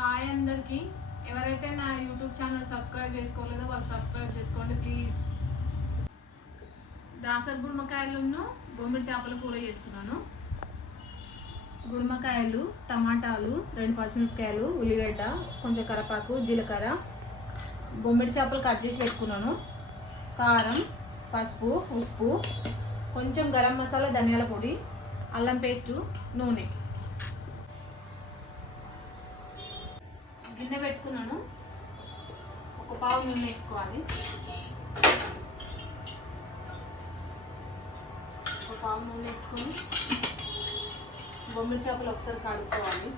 Hi అందరికీ. ఎవరైతే నా యూట్యూబ్ ఛానల్ సబ్స్క్రైబ్ చేసుకోలేదో వాళ్ళు సబ్స్క్రైబ్ చేసుకోండి ప్లీజ్. దాసర్ గుమ్మకాయలను బొమ్మిడి చేపల కూర చేస్తున్నాను. గుమ్మకాయలు, టమాటాలు, 2 పచ్చిమిరపకాయలు, ఉల్లిగడ్డ, కొంచెం కరివేపాకు, జీలకర్ర, బొమ్మిడి చేపలు కట్ చేసి పెట్టుకున్నాను. కారం, పసుపు, ఉప్పు, కొంచెం గరం మసాలా, ధనియాల పొడి, అల్లం పేస్టు, నూనె. గిన్నె పెట్టుకున్నాను. ఒక పావు నూనె వేసుకోవాలి. ఒక పావు నూనె వేసుకొని బొమ్మిడి చేపలు ఒకసారి కడుక్కోవాలి.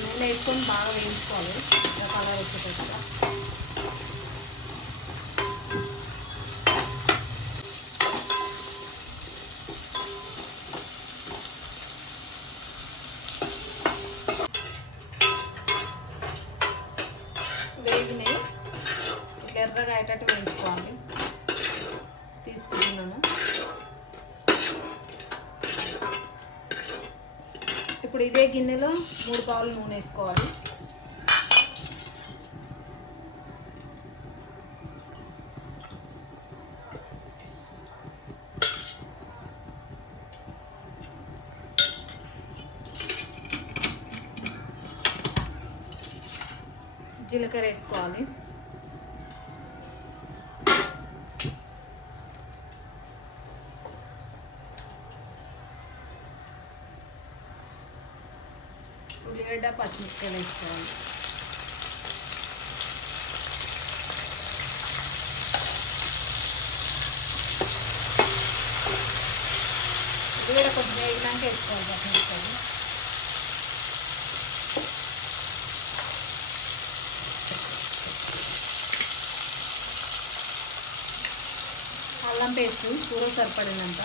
నూనె వేసుకొని బాగా వేయించుకోవాలి కలర్ వచ్చేటట్టుగా. వేగినాయి, ఎర్రగా అయ్యేటట్టు వేయించుకోవాలి. తీసుకుంటున్నాను. ఇప్పుడు ఇదే గిన్నెలో 3 పావులు నూనె వేసుకోవాలి. జీలకర్ర వేసుకోవాలి. ఉల్లిగడ్డ, పచ్చిమిరపకాయలు వేసుకోవాలి. ఇది కూడా కొంచెం వేగినాక వేసుకోవాలి పచ్చిమిరపకాయలు. అల్లం పేస్ట్ కూర సరిపడినంత.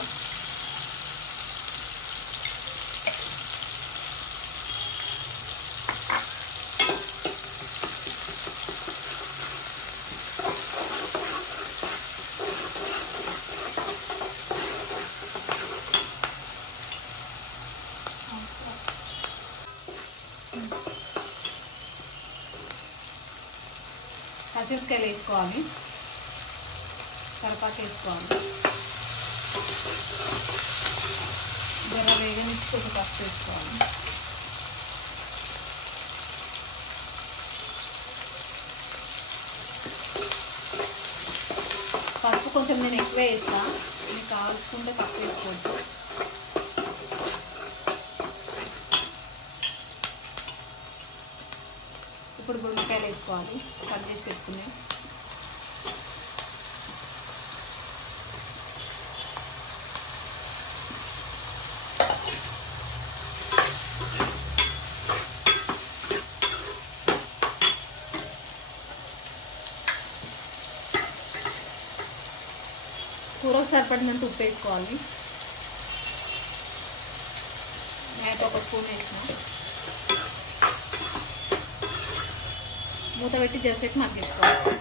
పచ్చిమిరపకాయలు వేసుకోవాలి. కరివేపాకు వేసుకోవాలి. జర వేగనిచ్చి కొంచెం పసుపు వేసుకోవాలి. పసుపు కొంచెం నేను ఎక్కువ వేస్తాను, మీకు కావాల్సుకుంటే తక్కువ వేసుకోవచ్చు. ఇప్పుడు గుమ్మడికాయలు వేసుకోవాలి, కట్ చేసి పెట్టుకున్నాయి. కూరకు సరిపడినంత ఉప్పు వేసుకోవాలి. నేనైతే 1 స్పూన్ వేసిన. మూత పెట్టి జరసేపు మగ్గించుకోవాలి.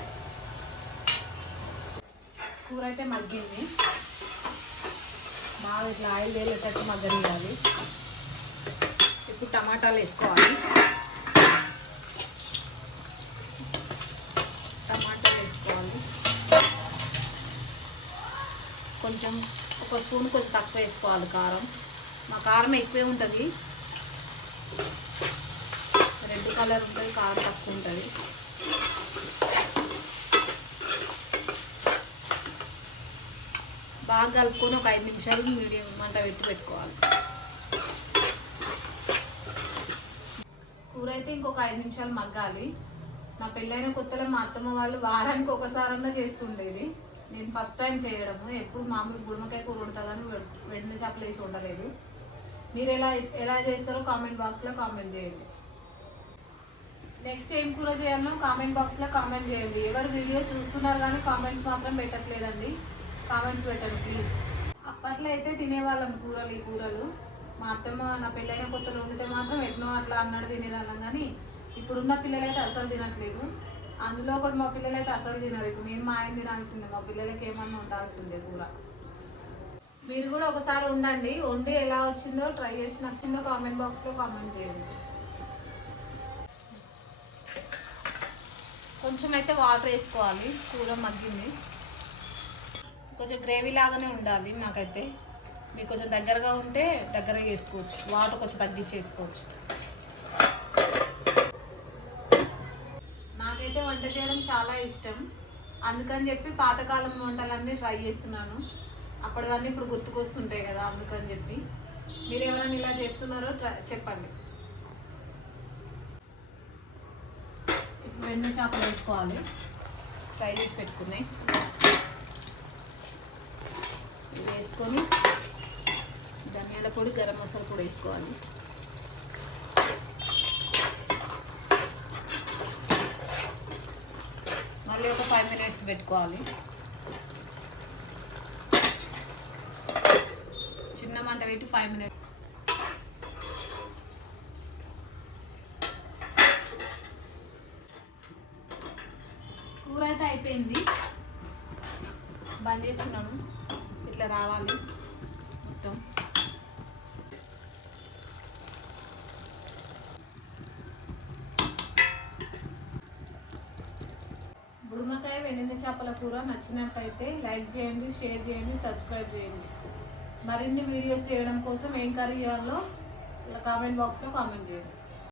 కూర అయితే మగ్గింది. బాగా ఇట్లా ఆయిల్ వేలేటట్టు మగ్గనియాలి. ఇప్పుడు టమాటాలు వేసుకోవాలి. టమాటాలు వేసుకోవాలి. కొంచెం 1 స్పూన్ కొంచెం తక్కువ వేసుకోవాలి కారం. మా కారం ఎక్కువే ఉంటుంది, రెడ్ కలర్ ఉంటుంది, కారం తక్కువ ఉంటుంది. బాగా కలుపుకొని ఒక 5 నిమిషాలు మీడియం మంట పెట్టుకోవాలి. కూర అయితే ఇంకొక 5 నిమిషాలు మగ్గాలి. నా పెళ్ళైన కొత్తలో మా అత్తమ్మ వాళ్ళు వారానికి ఒకసారన్నా చేస్తుండేది. నేను ఫస్ట్ టైం చేయడము. ఎప్పుడు మామూలు గుమ్మకాయ కూర వండుతా కానీ వెండి చేపలు వేసి ఉండలేదు. మీరు ఎలా చేస్తారో కామెంట్ బాక్స్లో కామెంట్ చేయండి. నెక్స్ట్ ఏం కూర చేయాలో కామెంట్ బాక్స్లో కామెంట్ చేయండి. ఎవరు వీడియోస్ చూస్తున్నారు కానీ కామెంట్స్ మాత్రం పెట్టట్లేదండి. కామెంట్స్ పెట్టండి ప్లీజ్. అప్పట్లో అయితే తినేవాళ్ళం ఈ కూరలు. మా అత్తమ్మ నా పెళ్ళైన కొత్తలో వండితే మాత్రం ఎట్నో అట్లా అన్నాడు తినేదాళ్ళం. కానీ ఇప్పుడున్న పిల్లలైతే అసలు తినట్లేదు. అందులో ఒకటి మా పిల్లలు అయితే అసలు తినరు. ఇప్పుడు నేను మా ఆయన తినాల్సిందే, మా పిల్లలకి ఏమన్నా ఉండాల్సిందే కూర. మీరు కూడా ఒకసారి ఉండండి, వండి ఎలా వచ్చిందో ట్రై చేసి నచ్చిందో కామెంట్ బాక్స్లో కామెంట్ చేయండి. కొంచెం అయితే వాటర్ వేసుకోవాలి, కూర మగ్గింది. కొంచెం గ్రేవీ లాగానే ఉండాలి నాకైతే. మీకు కొంచెం దగ్గరగా ఉంటే దగ్గర చేసుకోవచ్చు, వాటర్ కొంచెం తగ్గించేసుకోవచ్చు. నాకైతే వంట చేయడం చాలా ఇష్టం, అందుకని చెప్పి పాతకాలం వంటలన్నీ ట్రై చేస్తున్నాను. అప్పటివన్నీ ఇప్పుడు గుర్తుకొస్తుంటాయి కదా, అందుకని చెప్పి. మీరు ఎవరైనా ఇలా చేస్తున్నారో చెప్పండి. ఇప్పుడు ఎండు చేపలు వేసుకోవాలి, ఫ్రై చేసి పెట్టుకున్నాయి. ఇవి వేసుకొని ధనియాల పొడి, గరం మసాలా పొడి వేసుకోవాలి. మళ్ళీ ఒక 5 minutes పెట్టుకోవాలి. చిన్న మంట పెట్టి 5 minutes. కూర అయితే అయిపోయింది, బంద్ చేస్తున్నాను. ఇట్లా రావాలి మొత్తం. బుడుమకాయ ఎండిన చేపల కూర నచ్చినట్టయితే లైక్ చేయండి, షేర్ చేయండి, సబ్స్క్రైబ్ చేయండి. మరిన్ని వీడియోస్ చేయడం కోసం ఏం కర్రీ చేయాలో కామెంట్ బాక్స్లో కామెంట్ చేయండి.